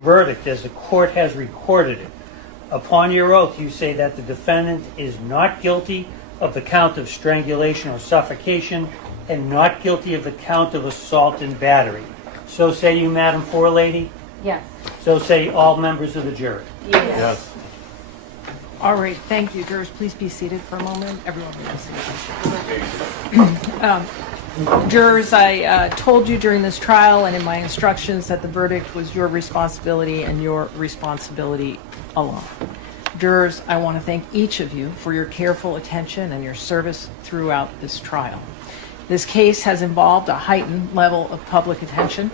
verdict as the court has recorded it. Upon your oath, you say that the defendant is not guilty of the count of strangulation or suffocation and not guilty of the count of assault and battery. So say you, Madam Forelady? Yes. So say all members of the jury. Yes. All right, thank you. Jurors, please be seated for a moment. Everyone will be seated. Jurors, I told you during this trial and in my instructions that the verdict was your responsibility and your responsibility alone. Jurors, I want to thank each of you for your careful attention and your service throughout this trial. This case has involved a heightened level of public attention.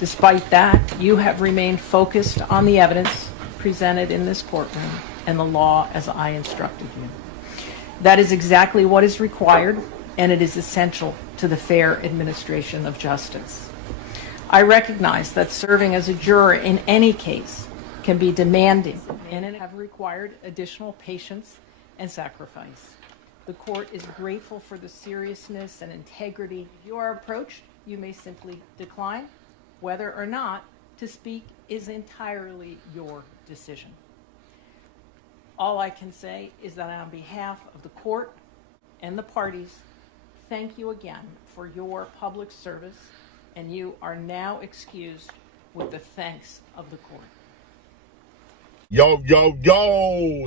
Despite that, you have remained focused on the evidence presented in this courtroom and the law as I instructed you. That is exactly what is required, and it is essential to the fair administration of justice. I recognize that serving as a juror in any case can be demanding and it have required additional patience and sacrifice. The court is grateful for the seriousness and integrity of your approach. You may simply decline. Whether or not to speak is entirely your decision. All I can say is that on behalf of the court and the parties, thank you again for your public service, and you are now excused with the thanks of the court. Yo,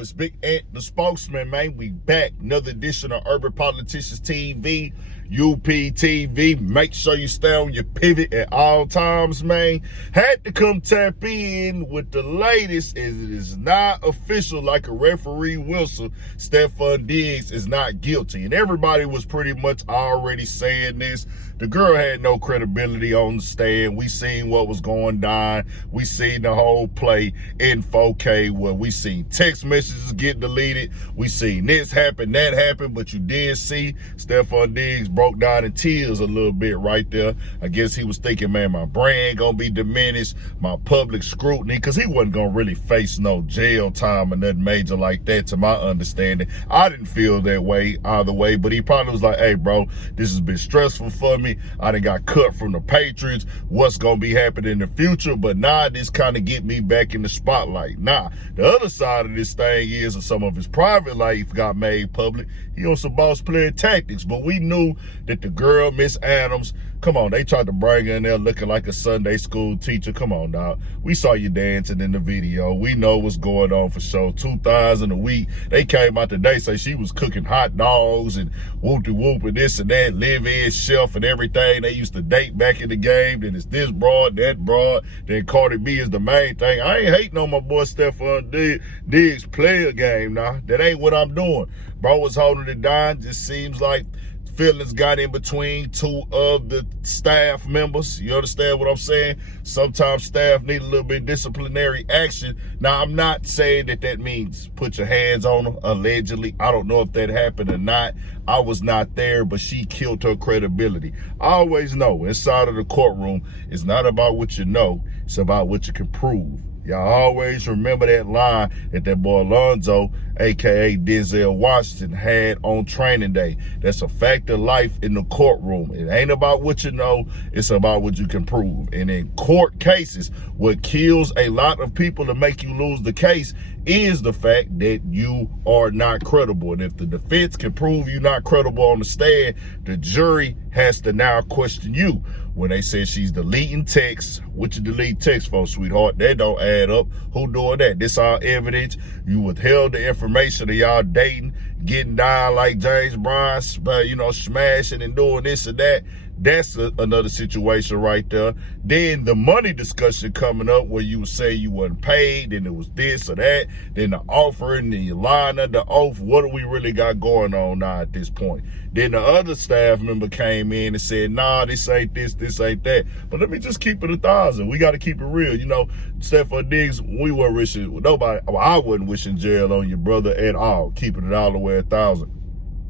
it's Big Ant, the spokesman, man. We back. Another edition of Urban Politicians TV, UPTV. Make sure you stay on your pivot at all times, man. Had to come tap in with the latest, as it is not official like a referee whistle. Stefon Diggs is not guilty. And everybody was pretty much already saying this. The girl had no credibility on the stand. We seen what was going down. We seen the whole play in 4K where we seen text messages get deleted. We seen this happen, that happen, but you did see Stefon Diggs broke down in tears a little bit right there. I guess he was thinking, man, my brand gonna be diminished, my public scrutiny, because he wasn't gonna really face no jail time or nothing major like that, to my understanding. I didn't feel that way either way, but he probably was like, hey, bro, this has been stressful for me. I done got cut from the Patriots. What's gonna be happening in the future? But nah, this kind of get me back in the spotlight. Nah, the other side of this thing is that some of his private life got made public. He on some boss player tactics, but we knew that the girl, Miss Adams, come on, they tried to bring her in there looking like a Sunday school teacher. Come on, dog. We saw you dancing in the video. We know what's going on for sure. 2,000 a week. They came out today, say she was cooking hot dogs and whoop-de-whoop and this and that, live-in chef and everything. They used to date back in the game. Then it's this broad, that broad. Then Cardi B is the main thing. I ain't hating on my boy Stefon Diggs player game now. That ain't what I'm doing. Bro was holding it down. Just seems like feelings got in between two of the staff members. You understand what I'm saying? Sometimes staff need a little bit of disciplinary action. Now, I'm not saying that that means put your hands on them, allegedly. I don't know if that happened or not. I was not there, but she killed her credibility. I always know inside of the courtroom, it's not about what you know, it's about what you can prove. Y'all always remember that line that boy Alonzo, a.k.a. Denzel Washington, had on training day. That's a fact of life in the courtroom. It ain't about what you know, it's about what you can prove. And in court cases, what kills a lot of people to make you lose the case is the fact that you are not credible. And if the defense can prove you're not credible on the stand, the jury has to now question you. When they say she's deleting texts, what you delete text for, sweetheart? That don't add up. Who doing that? This all evidence. You withheld the information of y'all dating, getting down like James Brown, smashing and doing this and that. That's another situation right there. Then the money discussion coming up where you would say you wasn't paid, then it was this or that, then the offer, and then you lying under oath. What do we really got going on now at this point? Then the other staff member came in and said, nah, this ain't this, this ain't that. But let me just keep it 1,000. We got to keep it real. You know, Stefon Diggs, we weren't wishing, nobody, well, I wasn't wishing jail on your brother at all, keeping it all the way 1,000.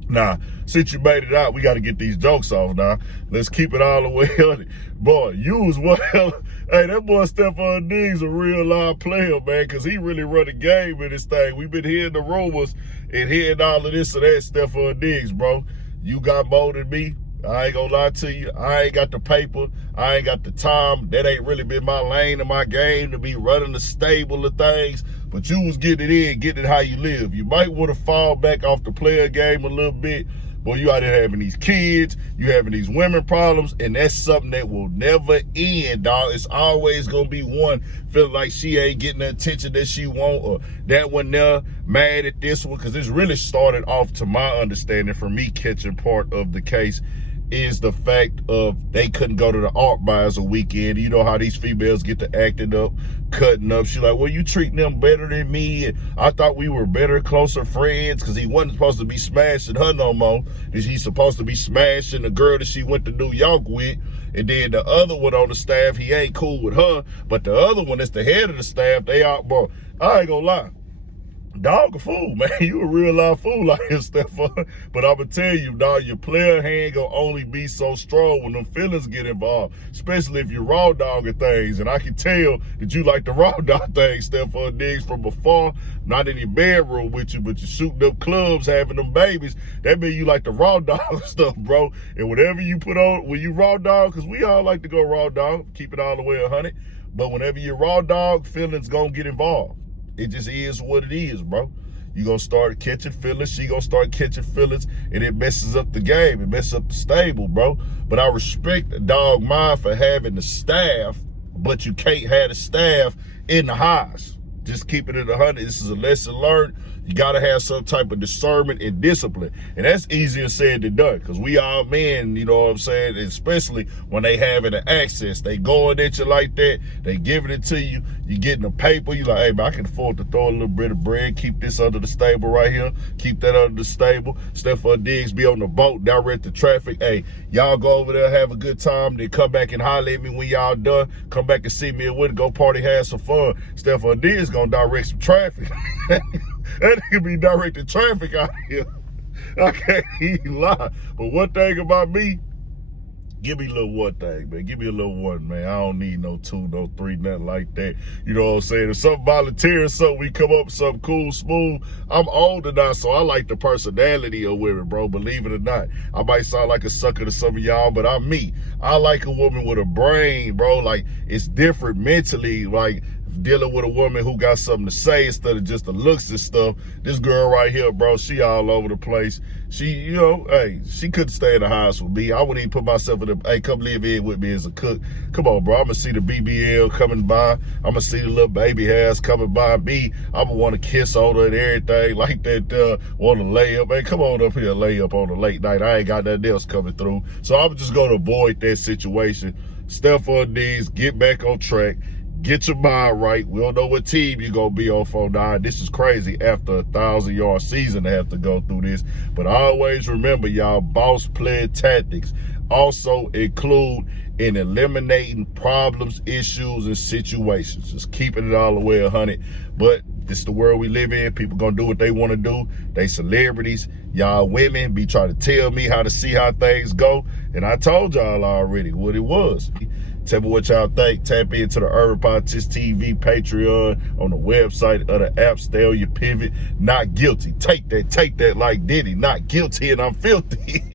Now, since you made it out, we got to get these jokes off now. Let's keep it all the way on it. Boy, you was well. Hey, that boy Stefon Diggs a real live player, man, because he really run the game in this thing. We've been hearing the rumors and hearing all of this and that, Stefon Diggs, bro. You got more than me. I ain't gonna lie to you. I ain't got the paper. I ain't got the time. That ain't really been my lane and my game to be running the stable of things. But you was getting it in, getting it how you live. You might want to fall back off the player game a little bit. Boy, you out there having these kids, you having these women problems, and that's something that will never end, dog. It's always gonna be one feeling like she ain't getting the attention that she want, or that one there mad at this one, because it's really started off, to my understanding, for me catching part of the case, is the fact of they couldn't go to the art buys a weekend. You know how these females get to acting up, cutting up. She's like, well, you treating them better than me. And I thought we were better, closer friends, because he wasn't supposed to be smashing her no more. He's supposed to be smashing the girl that she went to New York with. And then the other one on the staff, he ain't cool with her. But the other one that's the head of the staff, they are, bro, I ain't gonna lie. Dog a fool, man. You a real life fool out here, Stefon. But I'm going to tell you, dog, your player hand going to only be so strong when them feelings get involved, especially if you're raw dogging things. And I can tell that you like the raw dog things, Stefon Diggs, from afar, not in your bedroom with you, but you shooting up clubs, having them babies. That means you like the raw dog stuff, bro. And whatever you put on, when you raw dog, because we all like to go raw dog, keep it all the way 100. But whenever you're raw dog, feelings going to get involved. It just is what it is, bro. You gonna start catching feelings, she gonna start catching feelings, and it messes up the game. It messes up the stable, bro. But I respect the dog mind for having the staff, but you can't have the staff in the highs. Just keep it at 100. This is a lesson learned. You got to have some type of discernment and discipline. And that's easier said than done, because we all men, you know what I'm saying, especially when they having the access. They going at you like that. They giving it to you. You getting the paper. You like, hey, man, I can afford to throw a little bit of bread. Keep this under the stable right here. Keep that under the stable. Stefon Diggs be on the boat, direct the traffic. Hey, y'all go over there, have a good time. Then come back and holler at me when y'all done. Come back and see me at Wood. Go party, have some fun. Stefon Diggs gonna direct some traffic. That nigga be directing traffic out here. I can't even lie. But one thing about me, give me a little one thing, man. Give me a little one, man. I don't need no 2, no 3, nothing like that. You know what I'm saying? If something volunteer or something, we come up with something cool, smooth. I'm older now, so I like the personality of women, bro. Believe it or not. I might sound like a sucker to some of y'all, but I'm me. I like a woman with a brain, bro. Like, it's different mentally, like, dealing with a woman who got something to say instead of just the looks and stuff. This girl right here, bro, she all over the place. She, you know, hey, she couldn't stay in the house with me. I wouldn't even put myself in the, hey, come live in with me as a cook. Come on, bro. I'm going to see the BBL coming by. I'm going to see the little baby hairs coming by me. I'm going to want to kiss on her and everything like that, want to lay up. Hey, come on up here, lay up on a late night. I ain't got nothing else coming through. So I'm just going to avoid that situation. Stefon Diggs, get back on track. Get your mind right. We don't know what team you're going to be on for now. This is crazy after a 1,000-yard season to have to go through this. But always remember, y'all, boss player tactics also include in eliminating problems, issues, and situations. Just keeping it all the way 100. But this is the world we live in. People going to do what they want to do. They celebrities. Y'all women be trying to tell me how to see how things go. And I told y'all already what it was. Tell me what y'all think. Tap into the Urban Politics TV Patreon on the website of the app. Stay on your pivot. Not guilty. Take that like Diddy. Not guilty and I'm filthy.